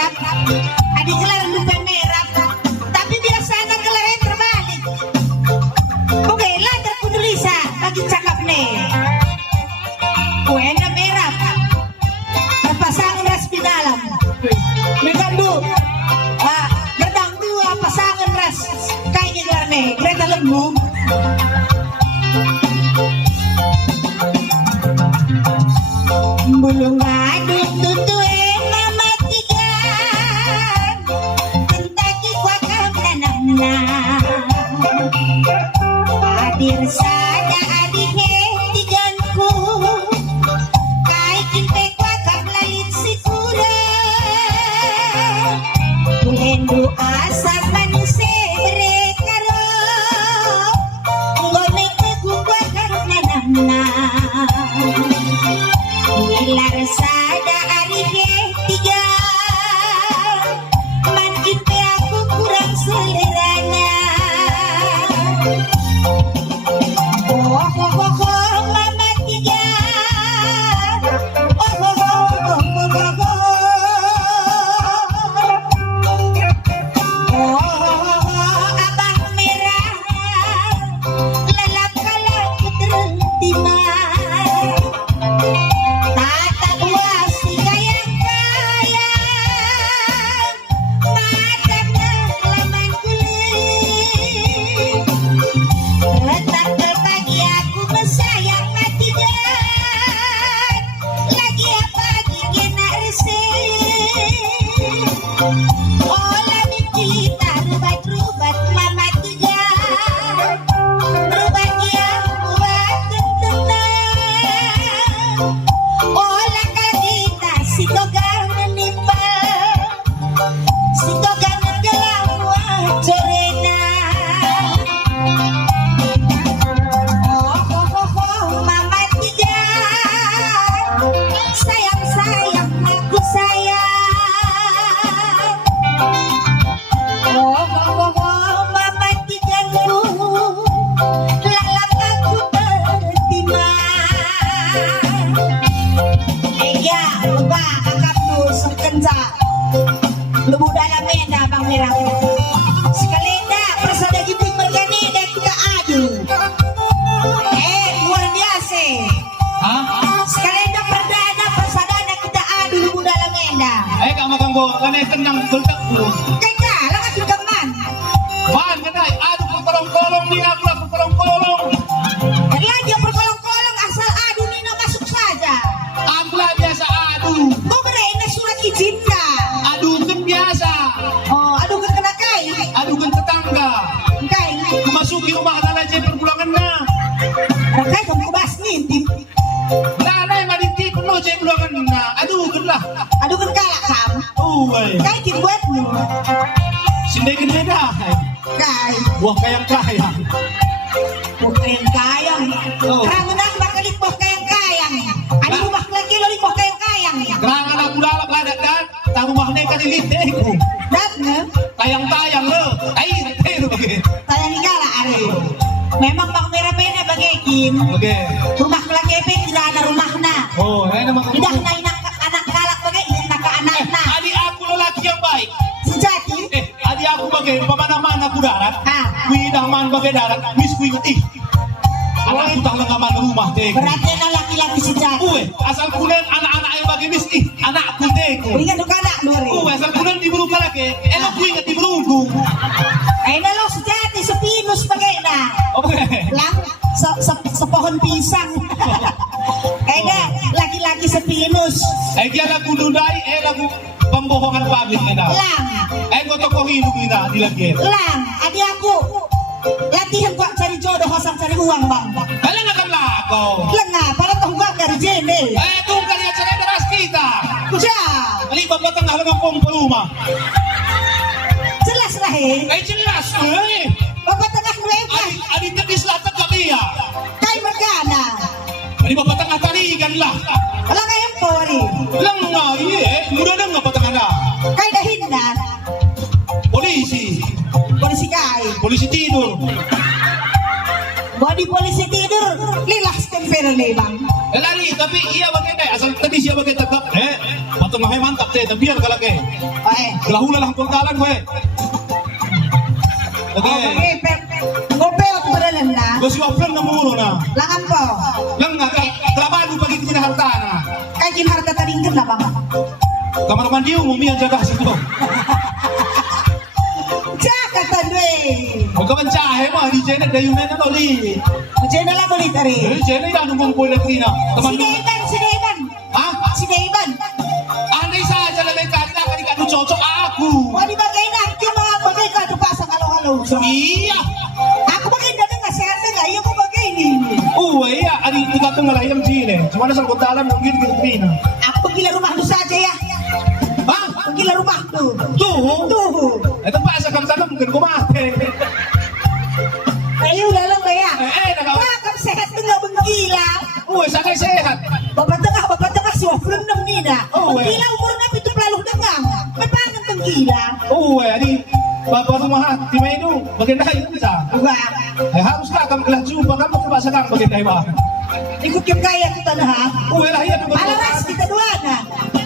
merah, adik kelar lupa merah, tapi biasanya kelarnya terbalik. Oke, lah terputulisa lagi cakap nih. Kuena merah, berpasangan ras di dalam. Megandu, gedang dua pasangan ras kayak kelar nih, kereta lembu. Belum aduk tutuin mama tiga Kentaki kuakam nanamna Hadir sada adik tiganku Kaikin pe kuakam lalit si kura Kulendu asap manusia berekaro Ngomong teguh kuakam nanamna Ilar sada ari tiga Makin pe aku kurang selerana Oh mama tiga Oh abang merah Lalap kalap tertima Tata buasi kayang-kayang Matap na laman kulit Letak pagi aku mesayang matigan Lagi apa gigi nak resik Olah mimpi tak rubat-rubat mama tiga Rubat yang buat tenang Olah kadita si togang menimbal Si togang ngegelam wajarena Oh mama tiga Sayang-sayang aku sayang Oh mama tigaku Lalap aku bertima Iya, lupa kakak tuh sekenca Lebu dalam menda bang merah Sekalenda persada gitu mergani dan kita adu luar biasa Sekalenda perdana persada dan kita adu lebu dalam menda Kak makan go, kanay tenang tultak mo. Kaya lakas yung kaman Maan kanay, ado po kolong-kolong ni ako lang kolong-kolong. Lagi ang perkolong-kolong asal adu nina masuk saja Ako lang biasa ado. Bumarain na surat izin ka Ado kan biasa. Oh, adu ka na kay Ado kan tetangga. Kay, Kumasuki rumah na lang perbulangan na. kay kung kubas nintip Nanay malinti ko no sa bulangan na. Ado kan lah. Adu kan kalakam Uy. Kay kinbuat mo Sinday kan beda. Kay Wah kayang-kayang. Huwag kayang kayang Oh. Karangunak makalit mo kayang kayang Ano rumah lagi lo mo kayang kayang Kerangan aku lalap ladak dan. Tak rumah ni kan ilite ko. Dat na Tayang-tayang lo. Ay, tayo bagi. Tayang igala are Memang bang merah-merah bagaikin Oke. Rumah lagi tidak ada rumah na Oh, ay naman ko. Tidak na anak galak bagay Inak ka anak na Adik aku lelaki yang baik. Sejati Adik aku bagai pemana-mana aku darat. Ah. Kuidang man bagai darat. Wis ku inget anak aku tak lengaman rumah teh. Berarti na laki-laki sejati Uwe, asal kunen anak-anak yang bagai mis anakku teh. Ingat duka anak dore Uwe, asal kunen di bulu lagi. Elok ku inget di bulu. Ay na lo sejati sepinus bagay na Oke. Lang sepohon pisang Kayaknya laki-laki sepinus Dia lagu dudai, lagu pembohongan publik na. Lang Ngotokohin ko na dilagyan. Lang, adik aku latihan gua cari jodoh hasang cari uang bang Alam nga kang lako. Lang nga, para tong gua dari jene Kung kalian sa deras kita. Kusya, Ali ba tengah lang ang pumpluma? jelas lah Ay jelas eh. Bapak tengah nuekan Adi tebis lah kami ya. Kay mergana Ali ba tengah taligan lah. Wala kayong pori Lang nga iya, mudah na nga patanga na. Kay dahin na Polisi. Polisi kay Polisi tidur. Body polisi tidur Lilas tempero nih bang Lali, tapi iya bagay na. Asal tadi siya bagay tagap. tengahnya mantap teh, tapi biar kalake. Oke. Lahula lang pagkalan gue. Oke. Ngope ako baralan na. Gue si Oplan na muro na. Langan po. Lang nga, trabaho pagi kinaharta na. Kay kinharta taringgan na ba? Kamar mandi mo miyan jaga situ. Tsaka tanwe. Huwag ka man tsahe mo, di dyan nagdayunan na loli. Diyan na lang ulit ari. Dyan na yung anong po na tina. Si Devan, si Devan. Ha? Si Devan. Anay sa dyan na may kanila, kanikado chocho ako. Wali bagay na, yung mga bagay ka, tupasang alo-alo. Iya. Ako bagay na nga, siya na yung ko bagay ni. Uwe, ya. Ani, tiga itong ngalayang dyan eh. Cuma na sa kuntalan ng gilid-gilid na. Ako pagkila rumah do sa ya. Ha? Pagkila rumah do. Tuho? Tuho. Ito pa sa kamsalam, mungkin kumate. Ayun na lang kaya. Naka... Bakit sehat nga pagkila? Uwe, sakay sehat. Babatang si Waflon ng nina. Oo, Pagkila umur na pito plalong na nga. May pangang pagkila. Uwe, ani, babarumahat, timayno, maganda kayo isa. Diba? Ay, harus ka, kang kelanjumpa, kang magkabasa kang maganda ba? Ikot yung kaya kita na ha. Uwe, lahiyan ang Alaras kita doon na.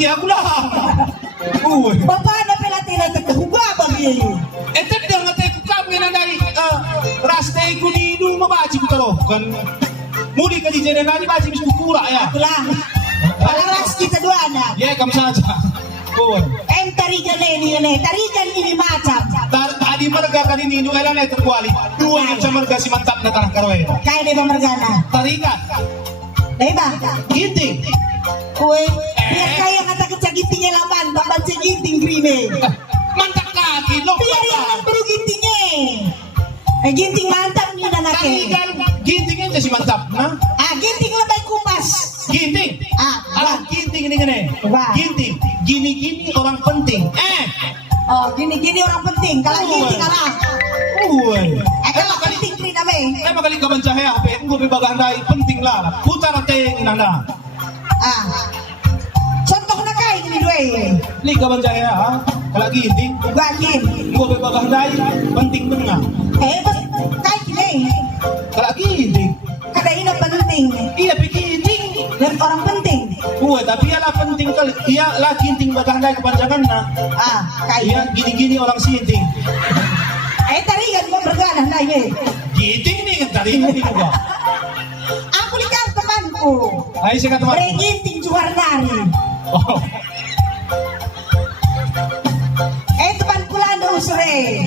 Iya, ko lang. Uwe. Baba na pala tinatagkahuba bagi. Ito na nga tayo kami na nai, rastay ko ni Inu, mabaji ko talo. Kan, muli ka di dyan na nani, baji mis kukura, ya. Ako lang. Alaras kita doon na. Yeah, kam saja. Uwe. Tarigan na ini. Tarigan ini macam. Tadi marga ka ni Inu, kailan na itong kuwali. Duwa yung sa marga si mantap na tanah karoy. Kaya di ba margana? Tarikat. Diba? Ginting. Uy, biar kaya nga takit sa gintingnya laman, baban sa ginting green Mantap kaki, lo. Biar yang ang perlu gintingnya. Ginting mantap niya na nake. Tarikan, ginting yan si mantap, na? Ginting labay kupas. Ginting. Wah. Ginting ini gini. Wah. Ginting. Gini-gini orang penting. Oh, gini-gini orang penting. Kalau ginting alang. Uwe. Kalau penting rin namin. Magaling ka man sa hea, pero kung bibagahanday, penting lang. Puta na tayo inana. Contoh na kayo, gini doy. Li ka man sa hea, ha? Kala ginting. Ugagin. Kung bibagahanday, penting na nga. Bas, kayo gini. Kala ginting. Kada ina penting. Iya, ginting. Dan orang penting. Uwe, tapi iya lah penting kali. Iya lah ginting bagahanday kepanjangan na. Kayo. Iya, gini-gini orang sinting. Tarigan mo bergana na yun. Ginting nih, tadi ini juga. Ako likas temanku. Ay, sikat teman. Ginting Juwarnari. Oh. Temanku lang na usre.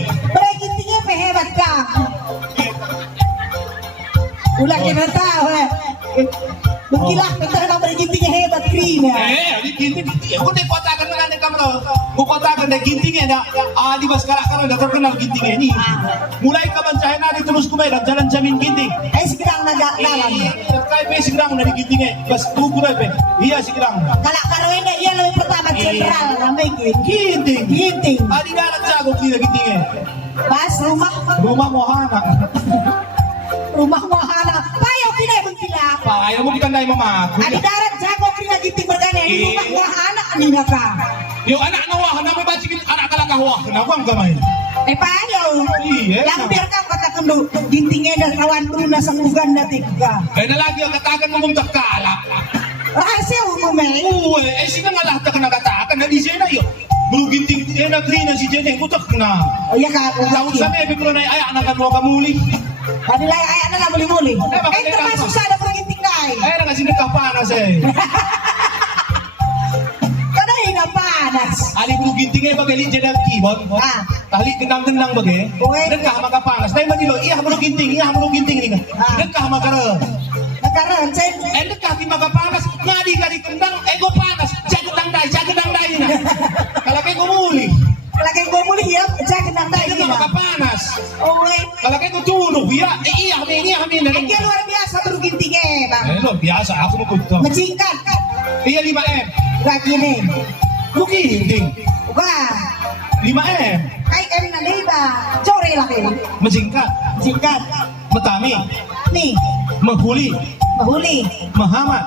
Gintingnya pehebat ka. Ulang kita tahu Mengkilah kita kan gintingnya hebat green. Ini ginting. Kung di kotakan na natin kamera, kung kotakan na gintingnya na, di ba sekarang kalau udah terkenal gintingnya ini. Mulai kapan na terus kumay, jalan jamin ginting. Segedang nagalalan. Kaya pa segedang na gintingnya, bas kukuray pa. Iya segedang. Kalau karoin na iya lebih pertama general ramai Ginting. Ginting. Adi dalat jago kita gintingnya. Pas Rumah mohana. Rumah mahana. Payaw pinay magkila. Ayaw mo kita na mama. Adi darat jago kina ginting bergana. Rumah mahana kanina ka. Yung anak na wahan na may basigin, anak ka lang kawahan. Ako ang gamay. Payaw. Iya. Yang biar ka katakan do gintingnya dan kawan runa sa ugan na tiga. Kaya na lagi ang katakan mo mong takala. Rahasia umumay. Uwe, sino nga lahat na katakan na di siya na yun. Buluginting, nag-green na si Jenny, butak na. O iya ka. Laut sa mebe ko na ayak na kanwa kamuli. Padilay ay ano na muli-muli. bakit Termasuk sana perginting na ay. Ay, na kasi nagkapanas eh. Kanay na panas. Ali buluginting eh, bagali dyan ang keyboard. Tali, gendang-gendang bagay. Nagkahama kapanas. Dahil manilo, iya buluginting rin. Nagkahama karoon. Nagkaroon, Chen. Nagkahima kapanas. Ngadi-gadi kendang, go panas. Jagadang day na. Kalakay kumuli. Lagay ko muli ya, jaga nang tayo Ito nila. makapanas. Okay. Kalakay ko tunog, iya kami. Ay, kaya luar biasa beruginting eh, bang. Ano, biasa ako magpunta. Macingkat. Iya 5M. Lagi nih. Buluginting. Wah, 5M. kay M na diba? Chore laki. Masingkat. Singkat. Matami. Nih, Maghuli. mahuli. Mahamat.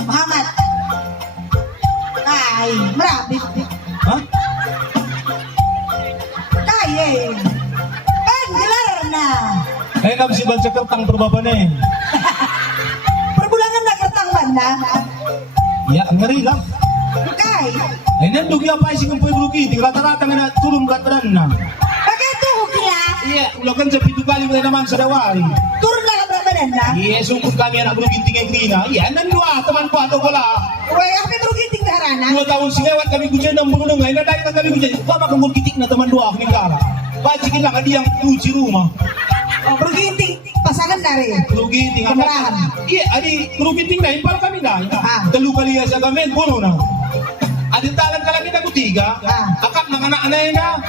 Muhammad. Ay, merapit. Hah? Kaya. Gelar na. Eh, si Bansa Kertang perbaba na eh. Perbulangan na kertang banda. Ya, ngeri lang. Kay. Ay nandog yung pa ising po brugiting rata-rata nga na turun berat badan na. Bagay tuhog kila. Iya, ulakan sa pitukali mo naman sa dawari. Turun na lang badan na. Iya, sungkot kami anak brugiting ang grina. Iya, nandua, teman ko ato wala. Uy, ako may brugiting darana. 2 tahun sinewat kami kujen ng bulong ay nadai na kami kujen. Baka kamurgitik na teman dua kami kara. Bajikin lang adi yang kunci rumah. Oh, brugiting pasangan na rin. Brugiting apa? Kamerahan. Iya, adi brugiting na impal kami na. Ah. Telu kali ya sa kami, puno na. Adi talan ka lagi na kutiga. Ah. Akak ng anak-anay na.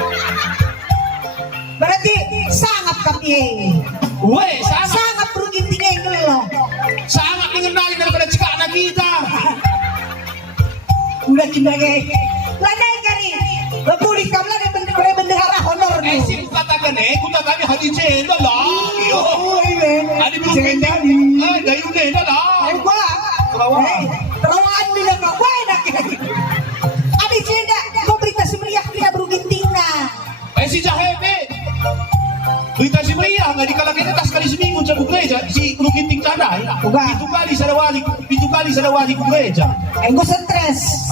Berarti sangap kami eh. Uwe, sangat. Sangap brugiting eh kalau. Sangat mengenali daripada cekak anak kita. Udah kinagay. Lanay ka rin. Mabulit ka lang na bendera honor mo. Si katakan kuta kami hadi jenda lah. Iyo. Uy, men. Adi brugiting. Ay, gayon na lah. Ay, wala. Terawan. Eh, terawaan nila ka. Wala na kayo. Adi Jenda, kumbrita si Maria kina brugiting na. Si Jahepe. Berita si Maria, nggak dikalangin atas kali seminggu sa gereja, si Bruginting Tanay. Uga. Itu kali sa dawali ku gereja. Ay, gusto tres.